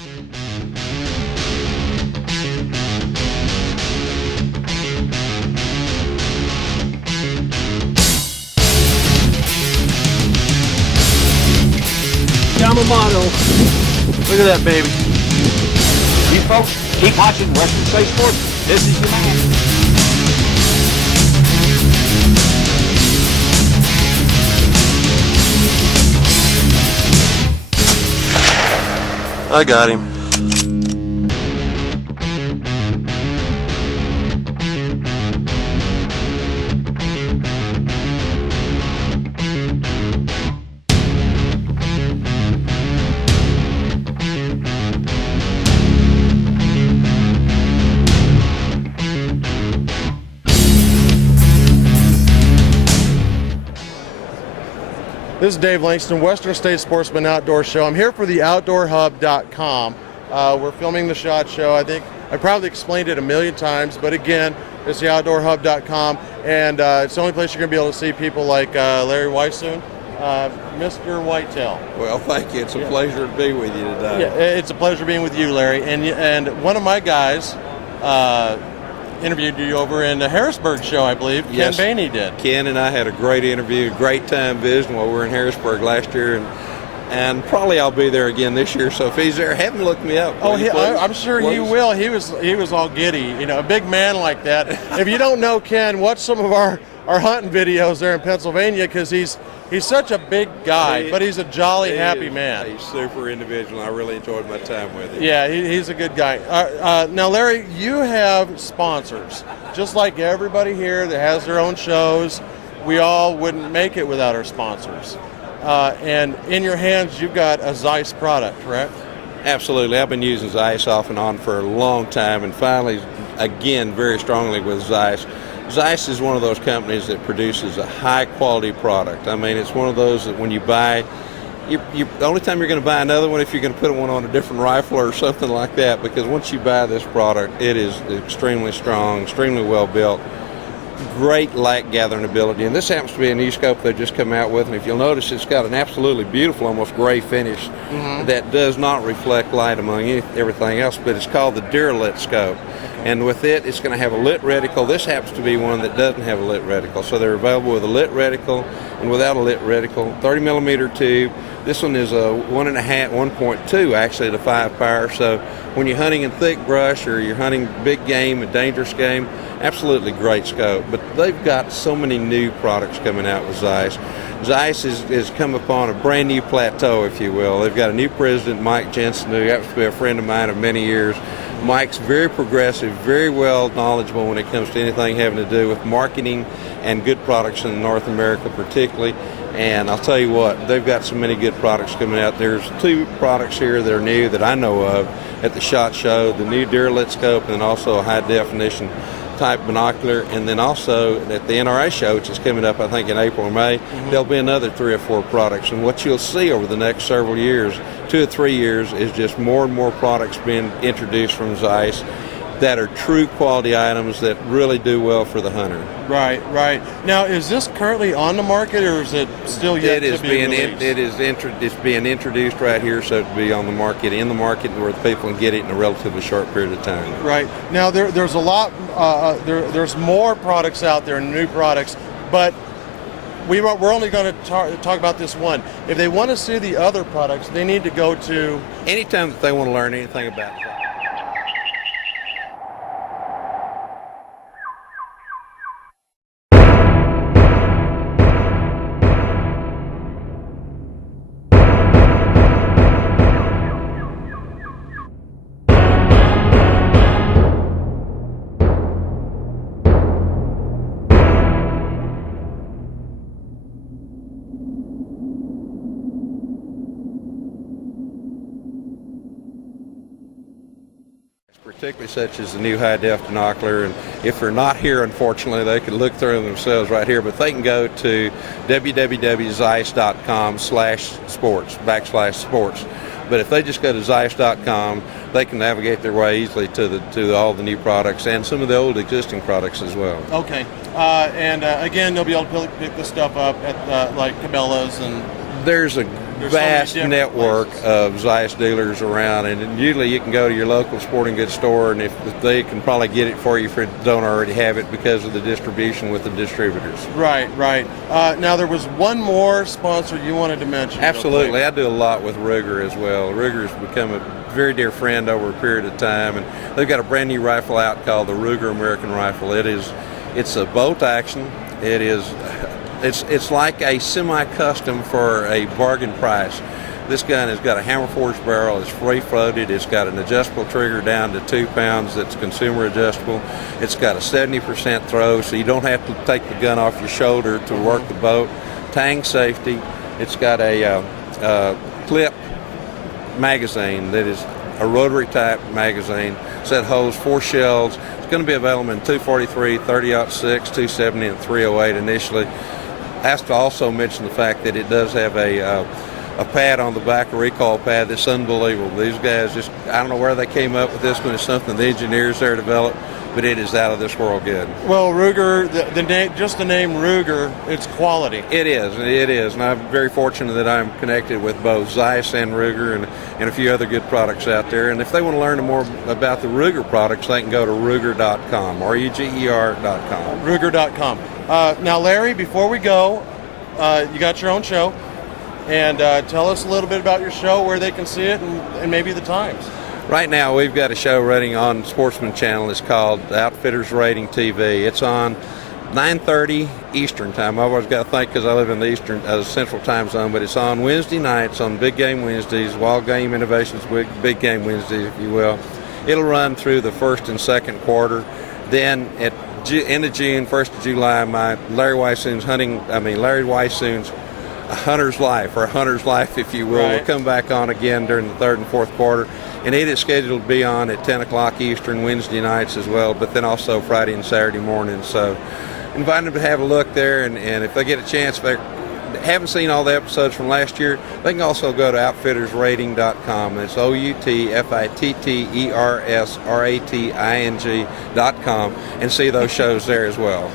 Yamamoto. Look at that baby. You folks keep watching Western State Sports. This is your man. I got him. This is Dave Langston, Western State Sportsman Outdoor Show. I'm here for the OutdoorHub.com. We're filming the SHOT Show. I think I probably explained it a million times, but again, it's the OutdoorHub.com, and it's the only place you're going to be able to see people like Larry Weishuhn, Mr. Whitetail. Well, thank you. It's a pleasure to be with you today. Yeah, it's a pleasure being with you, Larry. And one of my guys interviewed you over in the Harrisburg show, I believe. Yes. Ken Bainey did. Ken and I had a great interview, great time visiting while we were in Harrisburg last year, and probably I'll be there again this year. So if he's there, have him look me up. I'm sure he will. He was all giddy. You know, a big man like that. If you don't know Ken, watch some of our hunting videos there in Pennsylvania, because he's such a big guy, but he's a jolly, happy man. He's super individual. I really enjoyed my time with him. Yeah, he's a good guy. Now, Larry, you have sponsors, just like everybody here that has their own shows. We all wouldn't make it without our sponsors. And in your hands, you've got a Zeiss product, correct? Absolutely. I've been using Zeiss off and on for a long time, and finally, again, very strongly with Zeiss. Zeiss is one of those companies that produces a high-quality product. I mean, it's one of those that when you buy, the only time you're going to buy another one if you're going to put one on a different rifle or something like that, because once you buy this product, it is extremely strong, extremely well built, great light gathering ability. And this happens to be a new scope they've just come out with, and if you'll notice, it's got an absolutely beautiful, almost gray finish that does not reflect light among everything else, but it's called the Duralit scope. And with it, it's going to have a lit reticle. This happens to be one that doesn't have a lit reticle. So they're available with a lit reticle and without a lit reticle. 30 millimeter tube. This one is a 1.2 actually to 5 power. So when you're hunting in thick brush or you're hunting big game, a dangerous game, absolutely great scope. But they've got so many new products coming out with Zeiss. Zeiss has come upon a brand new plateau, if you will. They've got a new president, Mike Jensen, who happens to be a friend of mine of many years. Mike's very progressive, very well knowledgeable when it comes to anything having to do with marketing and good products in North America particularly. And I'll tell you what, they've got so many good products coming out. There's 2 products here that are new that I know of at the SHOT Show, the new Duralit scope and also a high definition type binocular, and then also at the NRA show, which is coming up I think in April or May, there'll be another 3 or 4 products. And what you'll see over the next several years, 2 or 3 years, is just more and more products being introduced from Zeiss that are true quality items that really do well for the hunter. Right. Now, is this currently on the market, or is it still yet to be released? It's being introduced right here, so to be on the market, where the people can get it in a relatively short period of time. Right. Now, there's a lot, there's more products out there, new products, but we're only going to talk about this one. If they want to see the other products, they need to go to... Anytime that they want to learn anything about it. Particularly such as the new high-def binocular, and if they're not here, unfortunately, they can look through them themselves right here, but they can go to www.zeiss.com/sports. But if they just go to zeiss.com, they can navigate their way easily to all the new products and some of the old existing products as well. Okay, and again, they'll be able to pick this stuff up at like Cabela's and... There's a There's so many vast different network places. of Zeiss dealers around, and usually you can go to your local sporting goods store, and if they can probably get it for you if you don't already have it because of the distribution with the distributors. Right. Now there was one more sponsor you wanted to mention. Absolutely. I do a lot with Ruger as well. Ruger's become a very dear friend over a period of time, and they've got a brand new rifle out called the Ruger American Rifle. It's a bolt action. It's like a semi-custom for a bargain price. This gun has got a hammer forged barrel, it's free floated, it's got an adjustable trigger down to 2 pounds that's consumer adjustable. It's got a 70% throw, so you don't have to take the gun off your shoulder to work the boat. Tang safety. It's got a clip magazine that is a rotary type magazine. So that holds 4 shells. It's going to be available in 243, 30-06, 270, and 308 initially. I have to also mention the fact that it does have a pad on the back, a recoil pad that's unbelievable. These guys just, I don't know where they came up with this one. It's something the engineers there developed, but it is out of this world good. Well, Ruger, the name, just the name Ruger, it's quality. It is, and I'm very fortunate that I'm connected with both Zeiss and Ruger and a few other good products out there. And if they want to learn more about the Ruger products, they can go to Ruger.com, Ruger.com. Ruger.com. Now, Larry, before we go, you got your own show, and tell us a little bit about your show, where they can see it, and maybe the times. Right now, we've got a show running on Sportsman channel. It's called Outfitters Rating TV. It's on 9:30 Eastern time. I've always got to think because I live in the Eastern Central time zone, but it's on Wednesday nights on Big Game Wednesdays, Wild Game Innovations Big Game Wednesdays, if you will. It'll run through the first and second quarter. Then at end of June, 1st of July, my Larry Weishuhn's A Hunter's Life, or A Hunter's Life, if you will, will come back on again during the third and fourth quarter. And it is scheduled to be on at 10 o'clock Eastern Wednesday nights as well, but then also Friday and Saturday mornings. So invite them to have a look there, and if they get a chance, if they haven't seen all the episodes from last year, they can also go to outfittersrating.com. It's outfittersrating.com and see those shows there as well.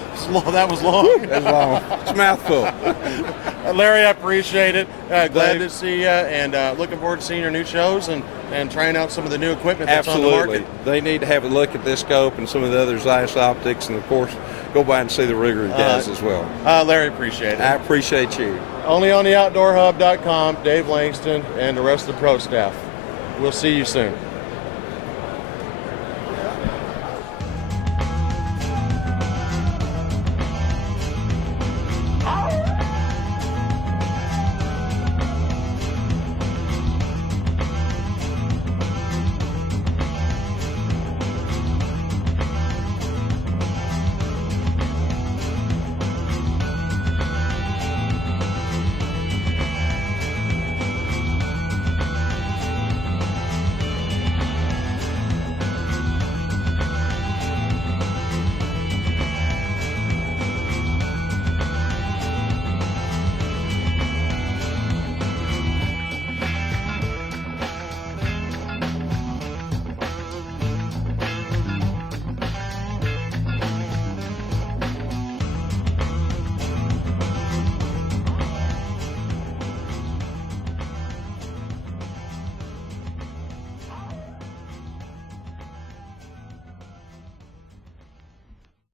That was long. That's long. It's a mouthful. Larry, I appreciate it. Glad to see you, and looking forward to seeing your new shows and trying out some of the new equipment that's on the market. They need to have a look at this scope and some of the other Zeiss optics, and of course, go by and see the Ruger guys as well. Larry, appreciate it. I appreciate you. Only on the outdoorhub.com, Dave Langston and the rest of the pro staff. We'll see you soon.